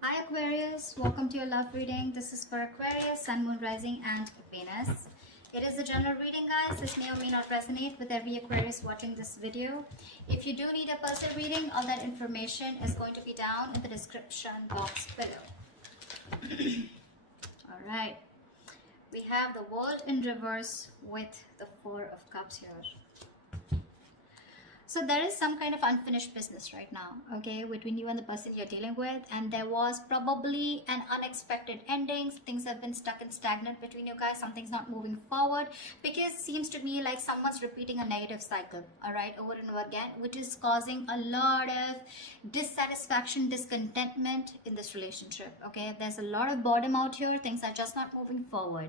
Hi Aquarius, welcome to your love reading. This is for Aquarius, Sun, Moon, Rising and Venus. It is a general reading, guys. This may or may not resonate with every Aquarius watching this video. If you do need a personal reading, all that information is going to be down in the description box below. Alright, we have the World in reverse with the Four of Cups here. So there is some kind of unfinished business right now, okay, between you and the person you're dealing with, and there was probably an unexpected ending. Things have been stuck and stagnant between you guys. Something's not moving forward because it seems to me like someone's repeating a negative cycle, all right, over and over again, which is causing a lot of dissatisfaction, discontentment in this relationship, okay. There's a lot of boredom out here. Things are just not moving forward.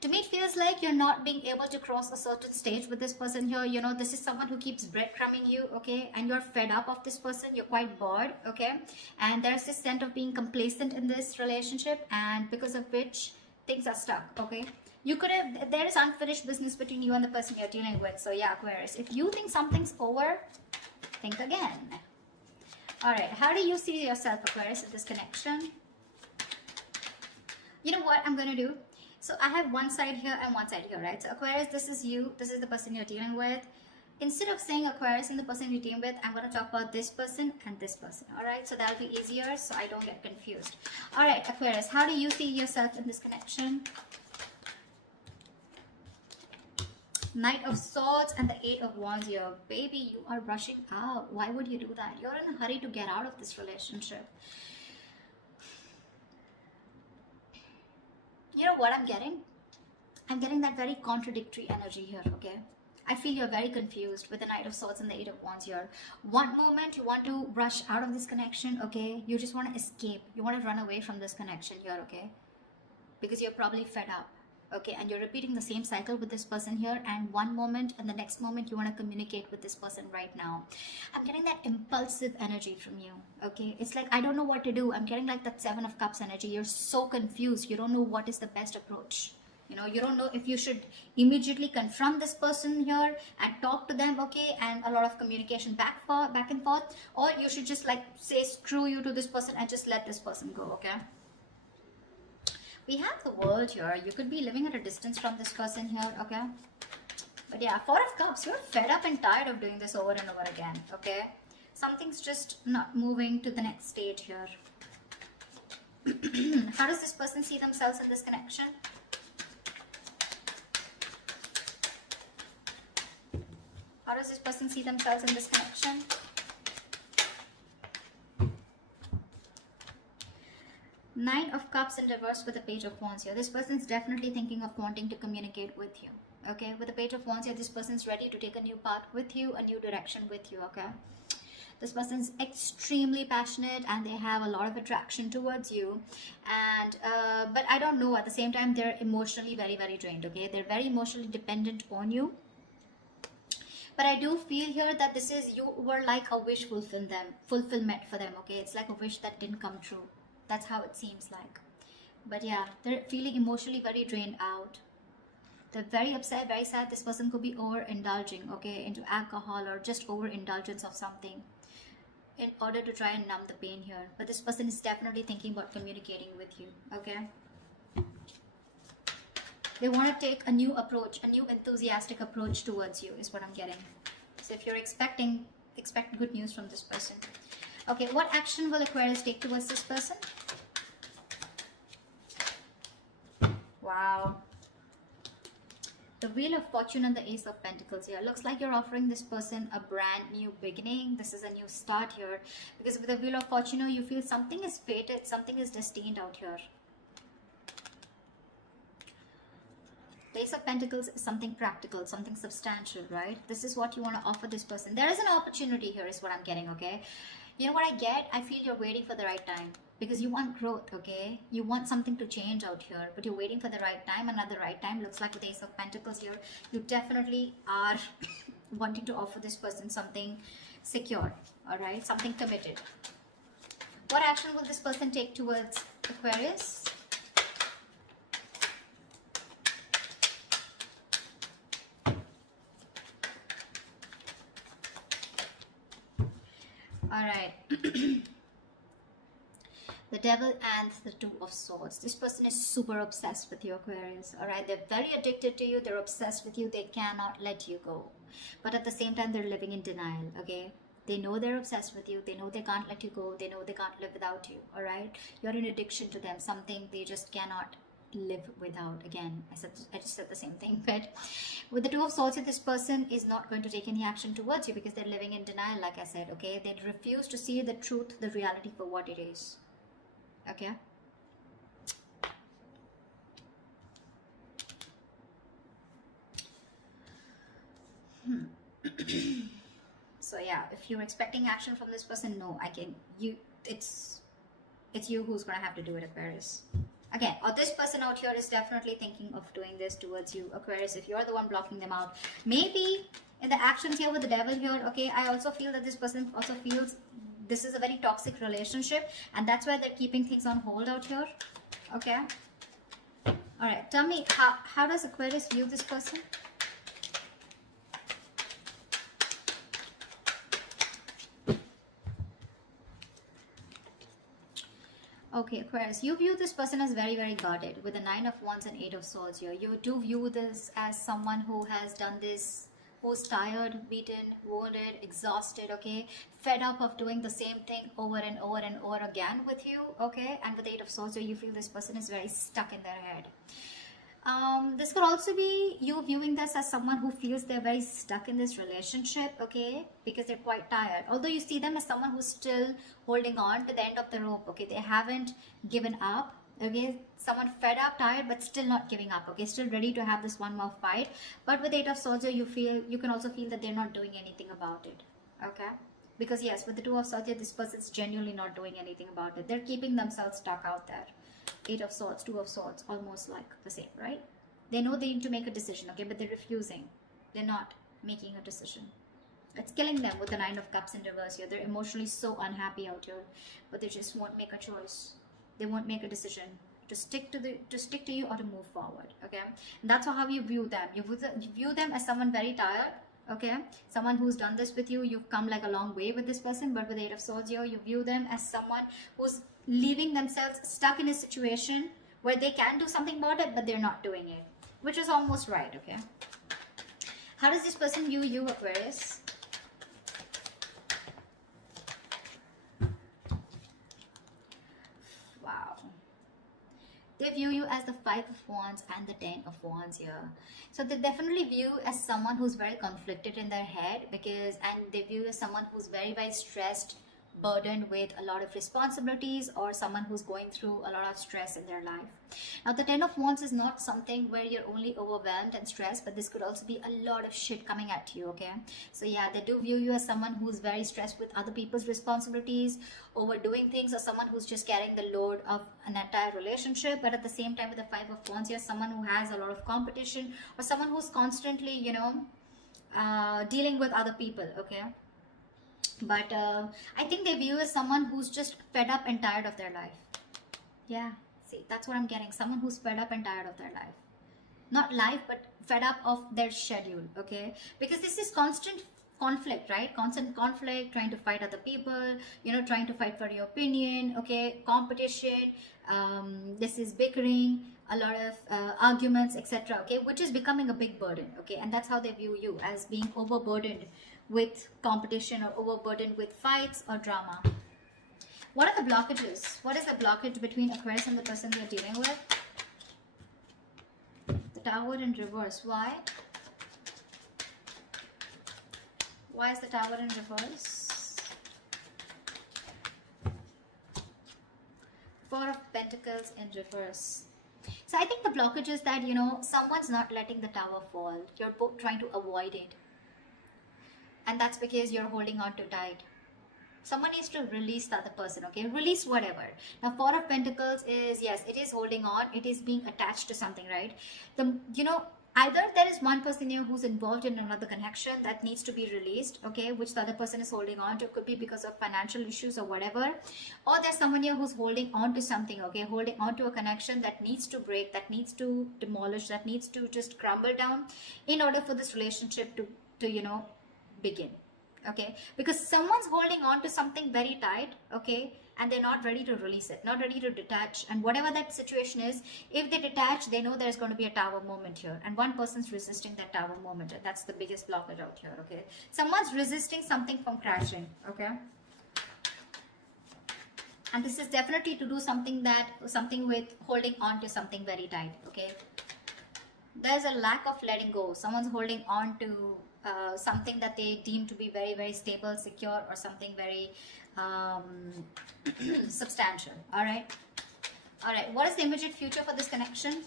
To me, it feels like you're not being able to cross a certain stage with this person here. You know, this is someone who keeps breadcrumbing you, okay? And you're fed up of this person. You're quite bored, okay? And there's this sense of being complacent in this relationship, and because of which things are stuck, okay? You could have, there is unfinished business between you and the person you're dealing with. So yeah, Aquarius, if you think something's over, think again. All right, how do you see yourself, Aquarius, in this connection? You know what I'm going to do? So I have one side here and one side here, right? So Aquarius, this is you. This is the person you're dealing with. Instead of saying Aquarius and the person you're dealing with, I'm going to talk about this person and this person. All right? So that'll be easier so I don't get confused. All right, Aquarius, how do you see yourself in this connection? Knight of Swords and the Eight of Wands here. Baby, you are rushing out. Why would you do that? You're in a hurry to get out of this relationship. You know what I'm getting? I'm getting that very contradictory energy here, okay? I feel you're very confused with the Knight of Swords and the Eight of Wands here. One moment you want to rush out of this connection, okay? You just want to escape. You want to run away from this connection here, okay? Because you're probably fed up, okay? And you're repeating the same cycle with this person here, and one moment and the next moment you want to communicate with this person right now. I'm getting that impulsive energy from you, okay? It's like, I don't know what to do. I'm getting like that Seven of Cups energy. You're so confused. You don't know what is the best approach. You know, you don't know if you should immediately confront this person here and talk to them, okay, and a lot of communication back and forth, or you should just like say screw you to this person and just let this person go, okay? We have the World here. You could be living at a distance from this person here, okay? But yeah, Four of Cups, you're fed up and tired of doing this over and over again, okay? Something's just not moving to the next stage here. How does this person see themselves in this connection? How does this person see themselves in this connection? Nine of Cups in reverse with the Page of Wands here. This person's definitely thinking of wanting to communicate with you. Okay, with the Page of Wands here, this person's ready to take a new path with you, a new direction with you, okay? This person's extremely passionate and they have a lot of attraction towards you. And, but I don't know, at the same time, they're emotionally very, very drained, okay? They're very emotionally dependent on you. But I do feel here that this is, you were like a wish fulfillment for them, okay? It's like a wish that didn't come true. That's how it seems like. But yeah, they're feeling emotionally very drained out. They're very upset, very sad. This person could be overindulging, okay, into alcohol or just overindulgence of something in order to try and numb the pain here. But this person is definitely thinking about communicating with you, okay? They want to take a new approach, a new enthusiastic approach towards you is what I'm getting. So if you're expect good news from this person. Okay, what action will Aquarius take towards this person? Wow. The Wheel of Fortune and the Ace of Pentacles here. Looks like you're offering this person a brand new beginning. This is a new start here. Because with the Wheel of Fortune, you feel something is fated, something is destined out here. The Ace of Pentacles is something practical, something substantial, right? This is what you want to offer this person. There is an opportunity here is what I'm getting, okay? You know what I get? I feel you're waiting for the right time. Because you want growth, okay? You want something to change out here. But you're waiting for the right time. And at the right time, looks like with the Ace of Pentacles here, you definitely are wanting to offer this person something secure, alright? Something committed. What action will this person take towards Aquarius? All right. The devil and the two of swords. This person is super obsessed with you, Aquarius. All right, they're very addicted to you. They're obsessed with you. They cannot let you go. But at the same time, they're living in denial. Okay, they know they're obsessed with you. They know they can't let you go. They know they can't live without you. All right, you're an addiction to them. Something they just cannot live without. Again, I just said the same thing. But with the two of swords, this person is not going to take any action towards you because they're living in denial, like I said. Okay, they refuse to see the truth, the reality for what it is. Okay, so yeah, if you're expecting action from this person, no, it's you who's gonna have to do it, Aquarius. Again, or this person out here is definitely thinking of doing this towards you, Aquarius, if you're the one blocking them out. Maybe in the actions here with the devil here, okay, I also feel that this person also feels this is a very toxic relationship, and that's why they're keeping things on hold out here. Okay, all right, tell me, how does Aquarius view this person? Okay, Aquarius, you view this person as very, very guarded with the 9 of Wands and 8 of Swords here. You do view this as someone who has done this, who's tired, beaten, wounded, exhausted, okay, fed up of doing the same thing over and over and over again with you, okay, and with the 8 of Swords here, you feel this person is very stuck in their head. This could also be you viewing this as someone who feels they're very stuck in this relationship, okay, because they're quite tired. Although you see them as someone who's still holding on to the end of the rope, okay, they haven't given up, okay, someone fed up, tired, but still not giving up, okay, still ready to have this one more fight. But with 8 of Swords, you can also feel that they're not doing anything about it, okay, because yes, with the 2 of Swords, this person's genuinely not doing anything about it. They're keeping themselves stuck out there. 8 of Swords, 2 of Swords, almost like the same, right? They know they need to make a decision, okay, but they're refusing. They're not making a decision. It's killing them with the 9 of Cups in reverse here. They're emotionally so unhappy out here, but they just won't make a choice. They won't make a decision to stick to you or to move forward, okay? And that's how you view them. You view them as someone very tired, okay? Someone who's done this with you. You've come like a long way with this person, but with 8 of Swords here, you view them as someone who's leaving themselves stuck in a situation where they can do something about it, but they're not doing it, which is almost right, okay? How does this person view you, Aquarius? Wow. They view you as the 5 of Wands and the 10 of Wands here. So they definitely view as someone who's very conflicted in their head, and they view you as someone who's very, very stressed, burdened with a lot of responsibilities, or someone who's going through a lot of stress in their life. Now the 10 of Wands is not something where you're only overwhelmed and stressed, but this could also be a lot of shit coming at you, okay? So yeah, they do view you as someone who's very stressed with other people's responsibilities, overdoing things, or someone who's just carrying the load of an entire relationship. But at the same time, with the 5 of Wands, you're someone who has a lot of competition, or someone who's constantly, you know, dealing with other people, okay? But I think they view as someone who's just fed up and tired of their life. Yeah, see, that's what I'm getting. Someone who's fed up and tired of their life. Not life, but fed up of their schedule, okay? Because this is constant conflict, right? Constant conflict, trying to fight other people, you know, trying to fight for your opinion, okay? Competition, this is bickering, a lot of arguments, etc., okay? Which is becoming a big burden, okay? And that's how they view you, as being overburdened with competition or overburdened with fights or drama. What are the blockages? What is the blockage between Aquarius and the person you're dealing with? The Tower in reverse. Why? Why is the Tower in reverse? 4 of Pentacles in reverse. So I think the blockage is that, you know, someone's not letting the tower fall. You're both trying to avoid it. And that's because you're holding on too tight. Someone needs to release the other person, okay? Release whatever. Now, 4 of Pentacles is, yes, it is holding on. It is being attached to something, right? You know, either there is one person here who's involved in another connection that needs to be released, okay, which the other person is holding on to. Could be because of financial issues or whatever. Or there's someone here who's holding on to something, okay, holding on to a connection that needs to break, that needs to demolish, that needs to just crumble down in order for this relationship to you know, begin, okay? Because someone's holding on to something very tight, okay, and they're not ready to release it, not ready to detach. And whatever that situation is, if they detach, they know there's going to be a tower moment here, and one person's resisting that tower moment, and that's the biggest blockage out here. Okay, someone's resisting something from crashing. Okay, and this is definitely to do something with holding on to something very tight. Okay, there's a lack of letting go. Someone's holding on to something that they deem to be very, very stable, secure, or something very substantial. All right, what is the immediate future for this connection?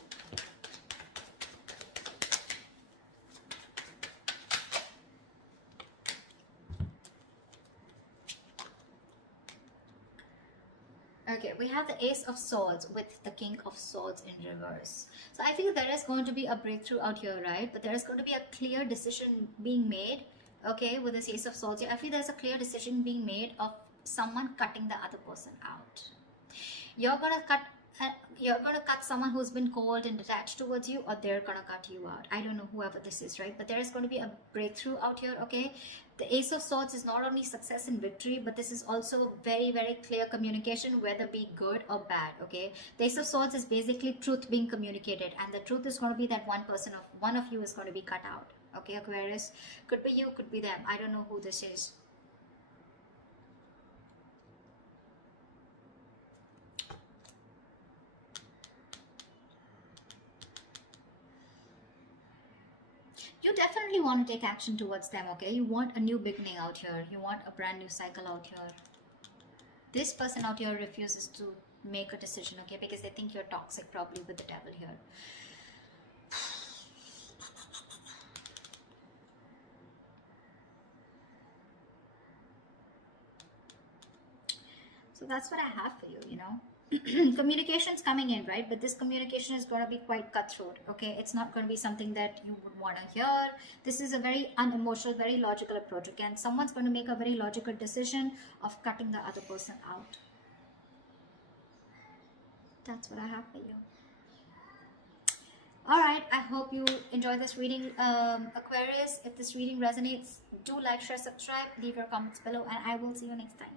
Okay, we have the Ace of Swords with the King of Swords in reverse. So I feel there is going to be a breakthrough out here, right? But there is going to be a clear decision being made, okay, with this Ace of Swords here. I feel there's a clear decision being made of someone cutting the other person out. You're going to cut someone who's been cold and detached towards you, or they're going to cut you out. I don't know whoever this is, right? But there is going to be a breakthrough out here, okay? The Ace of Swords is not only success and victory, but this is also very, very clear communication, whether be good or bad, okay? The Ace of Swords is basically truth being communicated, and the truth is going to be that one of you is going to be cut out, okay, Aquarius? Could be you, could be them. I don't know who this is. You definitely want to take action towards them, okay? You want a new beginning out here. You want a brand new cycle out here. This person out here refuses to make a decision, okay? Because they think you're toxic, probably with the devil here. So that's what I have for you, you know. Communication's coming in, right? But this communication is going to be quite cutthroat, okay? It's not going to be something that you would want to hear. This is a very unemotional, very logical approach. Again, someone's going to make a very logical decision of cutting the other person out. That's what I have for you. All right, I hope you enjoy this reading, Aquarius. If this reading resonates, do like, share, subscribe, leave your comments below, and I will see you next time.